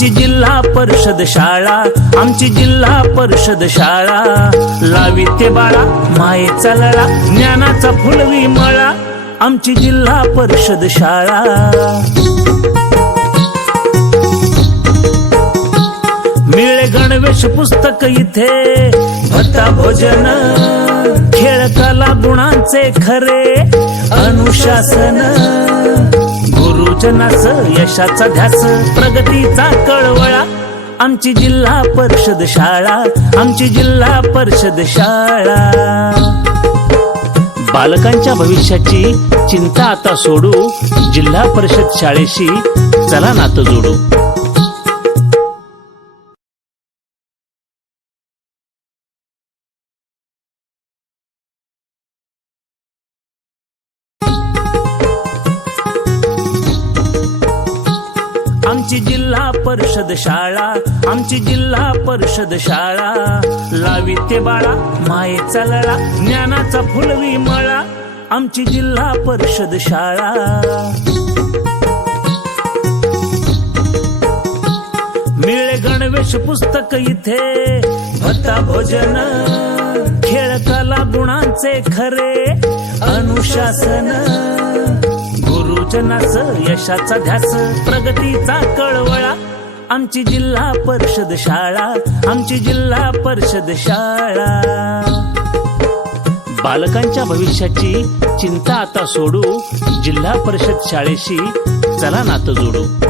आमची जिल्हा परिषद शाळा आमची जिल्हा परिषद शाळा. लावी ते बाळा मायेचा लळा ज्ञानाचा फुलवी मळा आमची जिल्हा परिषद शाळा. मिळे गणवेश पुस्तक इथे भत्ता भोजन खेळ कला गुणांचे खरे अनुशासन. गुरुजनाचं यशाचा ध्यास प्रगतीचा कळवळा. आमची जिल्हा परिषद शाळा आमची जिल्हा परिषद शाळा. बालकांच्या भविष्याची चिंता आता सोडू. जिल्हा परिषद शाळेशी चला नातं जोडू. आमची जिल्हा परिषद शाळा आमची जिल्हा परिषद शाळा. लावी ते बाळा मायेचा लळा ज्ञानाचा फुलवी मळा आमची जिल्हा परिषद शाळा. मिळे गणवेश पुस्तक इथे भत्ता भोजन खेळ कला गुणांचे खरे अनुशासन. गुरुजनाचं यशाचा ध्यास प्रगतीचा कळवळा. आमची जिल्हा परिषद शाळा आमची जिल्हा परिषद शाळा. बालकांच्या भविष्याची चिंता आता सोडू. जिल्हा परिषद शाळेशी चला नातं जोडू.